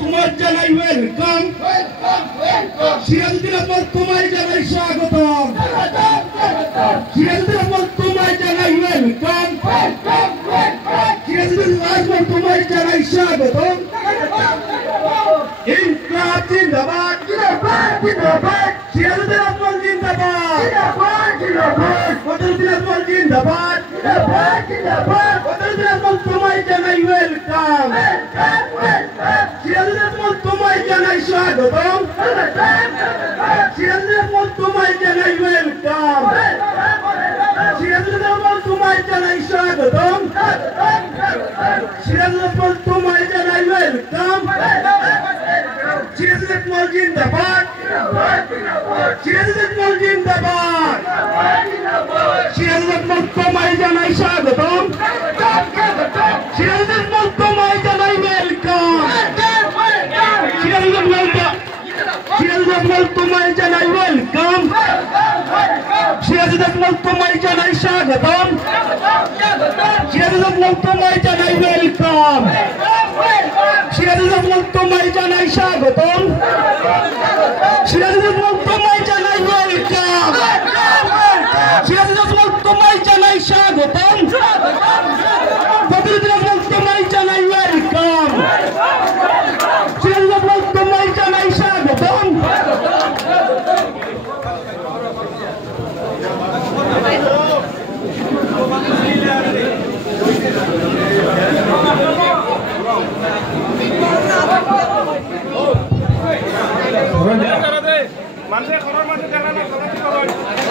তোমার জানাই ওয়েলকাম সিরাজউদ্দিন আজমল তোমায় জানাই স্বাগতম সিরাজউদ্দিন আজমল তোমায় জানাই ওয়েলকাম সিরাজউদ্দিন আজমল তোমায় জানাই স্বাগতম ইনকলাব জিন্দাবাদ সিরাজউদ্দিন আজমল জিন্দাবাদ বদরুদ্দিন আজমল জিন্দাবাদ বদরুদ্দিন আজমল তোমায় জানাই ওয়েলকাম সিরাজউদ্দিন আজমল তোমায় জানাই স্বাগতম সিরাজউদ্দিন আজমল তোমায় জানাই ওয়েলকাম সিরাজউদ্দিন আজমল তোমায় জানাই স্বাগতম সিরাজউদ্দিন আজমল তোমায় জানাই ওয়েলকাম সিরাজউদ্দিন আজমল জিন্দাবাদ সিরাজউদ্দিন আজমল জিন্দাবাদ সিরাজউদ্দিন আজমল তোমায় জানাই স্বাগতম সিরাজউদ্দিন আজমল তোমায় জানাই ওয়েলকাম সিরাজউদ্দিন আজমল তোমায় জানাই ওয়েলকাম সিরাজউদ্দিন আজমল তোমায় জানাই স্বাগতম সিরাজউদ্দিন আজমল তোমায় জানাই ওয়েলকাম সিরাজউদ্দিন আজমল তোমায় জানাই স্বাগতম সিরাজউদ্দিন আজমল তোমায় জানাই ওয়েলকাম সিরাজউদ্দিন আজমল তোমায় জানাই স্বাগতম বদরুদ্দিন আজমল তোমায় জানাই ওয়েলকাম সিরাজউদ্দিন আজমল তোমায় জানাই স্বাগতম মানুষের খবর মানুষ দেখা না